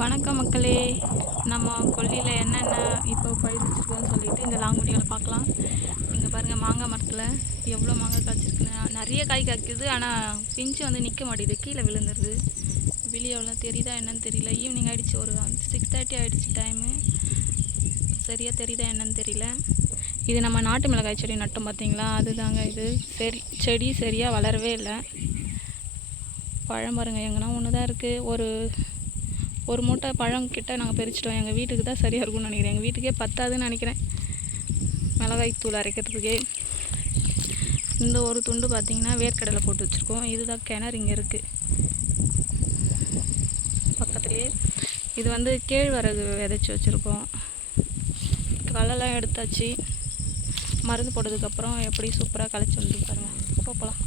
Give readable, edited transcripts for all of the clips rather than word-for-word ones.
வணக்கம் மக்களே. நம்ம கொல்லியில் என்னென்ன இப்போ பயிர் வச்சுருக்கோன்னு சொல்லிட்டு இந்த லாங் வீடியோவில் பார்க்கலாம். இங்கே பாருங்கள், மாங்காய் மரத்தில் எவ்வளோ மாங்காய் காய்ச்சிருக்குன்னு. நிறைய காய் காய்க்குது, ஆனால் பிஞ்சு வந்து நிற்க மாட்டேங்குது, கீழே விழுந்துருது. வீடியோவில் தெரியுதா என்னன்னு தெரியல. ஈவினிங் ஆகிடுச்சு, ஒரு 6:30 ஆகிடுச்சு டைமு. சரியாக தெரியுதா என்னன்னு தெரியல. இது நம்ம நாட்டு மிளகாய் செடி நட்டோம் பார்த்தீங்களா, அதுதாங்க இது. செடி சரியாக வளரவே இல்லை. பழம் பாருங்கள், எங்கன்னா ஒன்று தான் இருக்குது. ஒரு மூட்டை பழம் கிட்ட நாங்கள் பறிச்சிட்டோம். எங்கள் வீட்டுக்கு தான் சரியாக இருக்கும்னு நினைக்கிறேன். எங்கள் வீட்டுக்கே பத்தாதுன்னு நினைக்கிறேன் மிளகாய் தூள் அரைக்கிறதுக்கே. இந்த ஒரு துண்டு பார்த்திங்கன்னா வேர்க்கடலை போட்டு வச்சுருக்கோம். இதுதான் கிணறு இங்கே இருக்குது பக்கத்துலேயே. இது வந்து கேழ்வரகு விதைச்சி வச்சுருக்கோம். களைலாம் எடுத்தாச்சு. மருந்து போட்டதுக்கப்புறம் எப்படி சூப்பராக களைச்சி வந்து பாருங்கள். போகலாம்.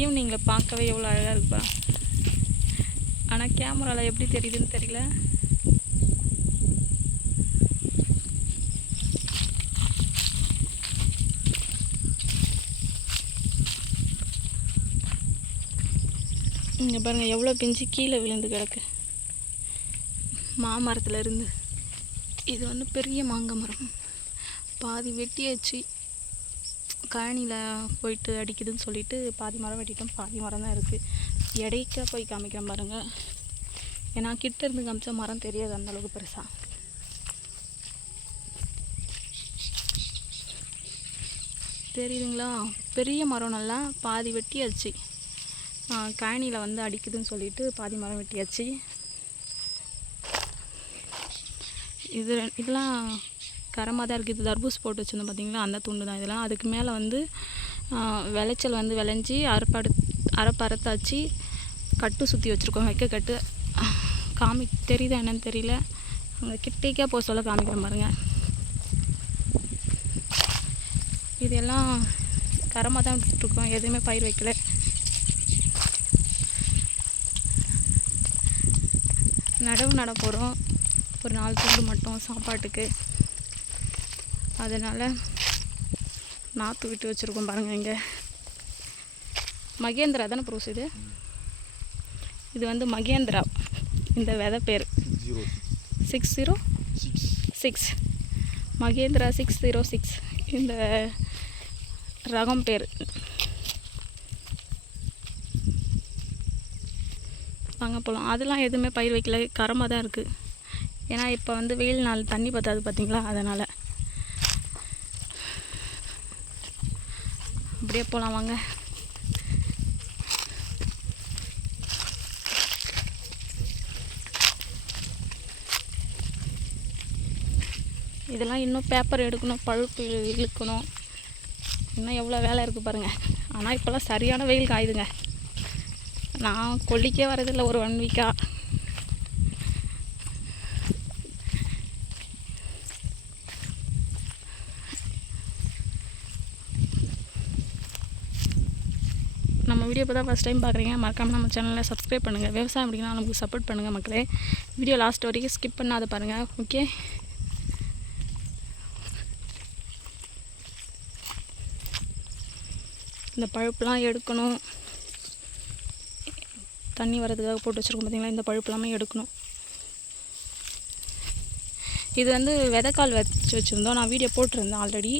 ஈவினிங்கில் பார்க்கவே எவ்வளோ அழகாக இருக்குப்பா. ஆனால் கேமராவில் எப்படி தெரியுதுன்னு தெரியல. இங்கே பாருங்கள் எவ்வளோ பிஞ்சு கீழே விழுந்து கிடக்கு மாமரத்தில் இருந்து. இது வந்து பெரிய மாங்காய் மரம். பாதி வெட்டியாச்சு, கழனியில் போயிட்டு அடிக்குதுன்னு சொல்லிட்டு பாதி மரம் வெட்டிட்டோம். பாதி மரம் தான் இருக்குது. இடைக்கா போய் காமிக்கிறேன் பாருங்கள். ஏன்னா கிட்ட இருந்து காமிச்சா மரம் தெரியாது அந்தளவுக்கு பெருசாக. தெரியுதுங்களா? பெரிய மரம் நல்லா பாதி வெட்டியாச்சு. கழனியில் வந்து அடிக்குதுன்னு சொல்லிட்டு பாதி மரம் வெட்டியாச்சு. இதெல்லாம் கரமாக தான் இருக்குது. இது தர்பூஸ் போட்டு வச்சுருந்தோம் பார்த்தீங்களா, அந்த துண்டு தான் இதெல்லாம். அதுக்கு மேலே வந்து விளைச்சல் வந்து விளைஞ்சி அரைப்பறத்தாச்சு. கட்டு சுற்றி வச்சுருக்கோம், வைக்க கட்டு. தெரியுதா என்னன்னு தெரியல. அங்கே கிட்டேக்கா போக சொல்ல காமிக்கிறேன் பாருங்கள். இதெல்லாம் கரமாக தான் விட்டுருக்கோம், எதுவுமே பயிர் வைக்கல. நட போகிறோம், ஒரு 4 துண்டு மட்டும் சாப்பாட்டுக்கு. அதனால் நாற்று விட்டு வச்சுருக்கோம் பாருங்கள். இங்கே மகேந்திரா தானே ப்ரூஸ் இது வந்து மகேந்திரா. இந்த விதை பேர் 606 மகேந்திரா 606 இந்த ரகம் பேர். வாங்க போகலாம். அதெல்லாம் எதுவுமே பயிர் வைக்கல, கரமாக தான் இருக்குது. ஏன்னா இப்போ வந்து வெயில் நாள் தண்ணி பத்தாது பார்த்தீங்களா, அதனால். அப்படியே போகலாம் வாங்க. இதெல்லாம் இன்னும் பேப்பர் எடுக்கணும், பழுப்பு இழுக்கணும், இன்னும் எவ்வளோ வேலை இருக்குது பாருங்கள். ஆனால் இப்போல்லாம் சரியான வெயில் காயுதுங்க. நான் கொல்லிக்கே வரதில்லை ஒரு 1 வீக்காக. நம்ம வீடியோ இப்போ தான் ஃபஸ்ட் டைம் பார்க்குறீங்க, மறக்காமல் நம்ம சேனலில் சப்ஸ்கிரைப் பண்ணுங்கள். விவசாயம் அப்படின்னா நமக்கு சப்போர்ட் பண்ணுங்கள் மக்களே. வீடியோ லாஸ்ட் வரைக்கும் ஸ்கிப் பண்ணாத பாருங்கள், ஓகே? இந்த பழுப்புலாம் எடுக்கணும். தண்ணி வரதுக்காக போட்டு வச்சுருக்கோம் பார்த்தீங்களா, இந்த பழுப்புலாமே எடுக்கணும். இது வந்து விதைக்கால் வச்சு வச்சுருந்தோம், நான் வீடியோ போட்டிருந்தேன் ஆல்ரெடி.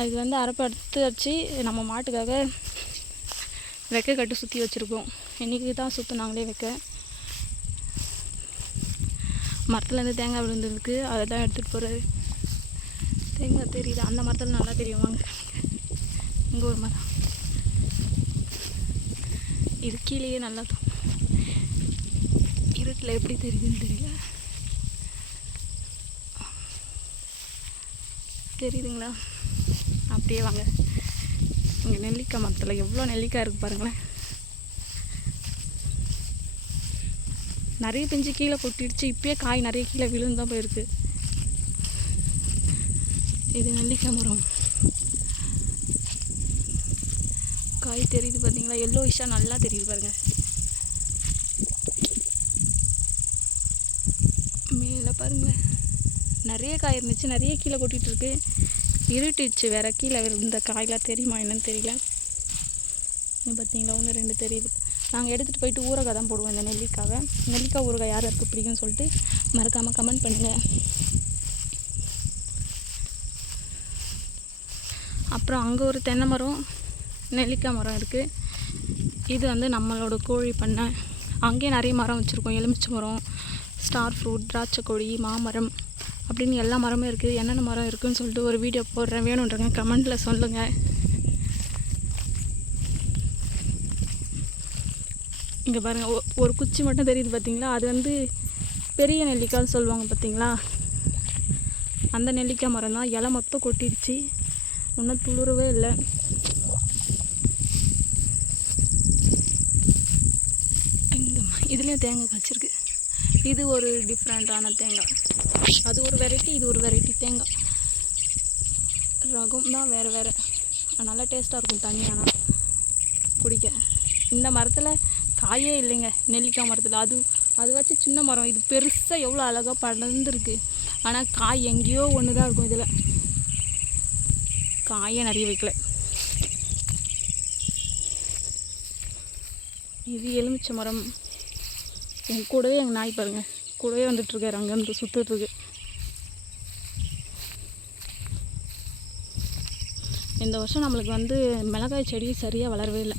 அது வந்து அரைப்பை எடுத்து வச்சு நம்ம மாட்டுக்காக வைக்க கட்டு சுற்றி வச்சுருக்கோம். இன்றைக்கி தான் சுற்றினாங்களே வைக்க. மரத்துலேருந்து தேங்காய் விழுந்துருக்கு, அதை தான் எடுத்துகிட்டு போகிறது. தேங்காய் தெரியுது, அந்த மரத்தில் நல்லா தெரியும். வாங்க, இங்கே ஒரு மரம், இது கீழேயே நல்லா இருட்டில் எப்படி தெரியுதுன்னு தெரியல. தெரியுதுங்களா? அப்படியே வாங்க. இங்கே நெல்லிக்காய் மரத்தில் எவ்வளோ நெல்லிக்காய் இருக்குது பாருங்களேன். நிறைய பிஞ்சு கீழே கொட்டிடுச்சு. இப்போயே காய் நிறைய கீழே விழுந்து தான் போயிருக்கு. இது நெல்லிக்காய் மரம். காய் தெரியுது பார்த்தீங்களா, எல்லோ இஷ்ஷாக நல்லா தெரியுது பாருங்கள். மேலே பாருங்களேன், நிறைய காய் இருந்துச்சு, நிறைய கீழே கொட்டிகிட்டு இருக்கு. இருட்டுச்சு வேற, கீழே இந்த காயெலாம் தெரியுமா என்னன்னு தெரியல. பார்த்தீங்களா, 1 2 தெரியுது. நாங்கள் எடுத்துகிட்டு போயிட்டு ஊறுகாய் தான் போடுவோம். இந்த நெல்லிக்காய் ஊறுகாய் யார் யாருக்கு பிடிக்கும்னு சொல்லிட்டு மறக்காமல் கமெண்ட் பண்ணுங்கள். அப்புறம் அங்கே ஒரு தென்னை மரம், நெல்லிக்காய் மரம் இருக்குது. இது வந்து நம்மளோட கோழி பண்ணை. அங்கேயே நிறைய மரம் வச்சுருக்கோம். எலுமிச்சை மரம், ஸ்டார் ஃப்ரூட், திராட்சை கொடி, மாமரம் அப்படின்னு எல்லா மரமும் இருக்குது. என்னென்ன மரம் இருக்குதுன்னு சொல்லிட்டு ஒரு வீடியோ போடுறேன், வேணுன்றங்க கமெண்ட்டில் சொல்லுங்கள். இங்கே பாருங்கள், ஒரு குச்சி மட்டும் தெரியுது பார்த்தீங்களா? அது வந்து பெரிய நெல்லிக்காய்னு சொல்லுவாங்க பார்த்தீங்களா? அந்த நெல்லிக்காய் மரம் தான். இலை மொத்தம் கொட்டிடுச்சு, இன்னும் துளுரவே இல்லை. இதுலேயும் தேங்காய் காய்ச்சிருக்கு. இது ஒரு டிஃப்ரெண்ட்டான தேங்காய். அது ஒரு வெரைட்டி, இது ஒரு வெரைட்டி. தேங்காய் ரகம் தான் வேறு வேறு. நல்லா டேஸ்ட்டாக இருக்கும் தண்ணி ஆனால் குடிக்க. இந்த மரத்தில் காயே இல்லைங்க, நெல்லிக்காய் மரத்தில். அது வச்சு சின்ன மரம். இது பெருசாக எவ்வளோ அழகாக படர்ந்துருக்கு. ஆனால் காய் எங்கேயோ ஒன்று தான் இருக்கும். இதில் காயே நிறைய வைக்கல. இது எலுமிச்சை மரம். கூடவே எங்கள் நாய் பாருங்கள், கூடவே வந்துட்டுருக்காரு, அங்கேருந்து சுற்றுட்ருக்கு. இந்த வருஷம் நம்மளுக்கு வந்து மிளகாய் செடியும் சரியாக வளரவே இல்லை.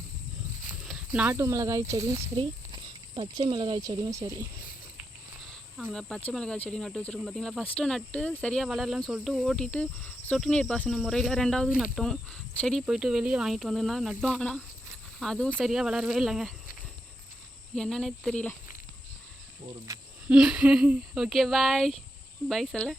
நாட்டு மிளகாய் செடியும் சரி, பச்சை மிளகாய் செடியும் சரி. அங்கே பச்சை மிளகாய் செடி நட்டு வச்சுருக்கோம் பார்த்தீங்களா? ஃபஸ்ட்டு நட்டு சரியாக வளரலன்னு சொல்லிட்டு ஓட்டிட்டு சொட்டு நீர் பாசன முறையில் 2வது நட்டோம். செடி போயிட்டு வெளியே வாங்கிட்டு வந்து தான் நட்டோம். ஆனால் அதுவும் சரியாக வளரவே இல்லைங்க, என்னன்னே தெரியல. ஓகே, பாய் பாய் சொல்ல.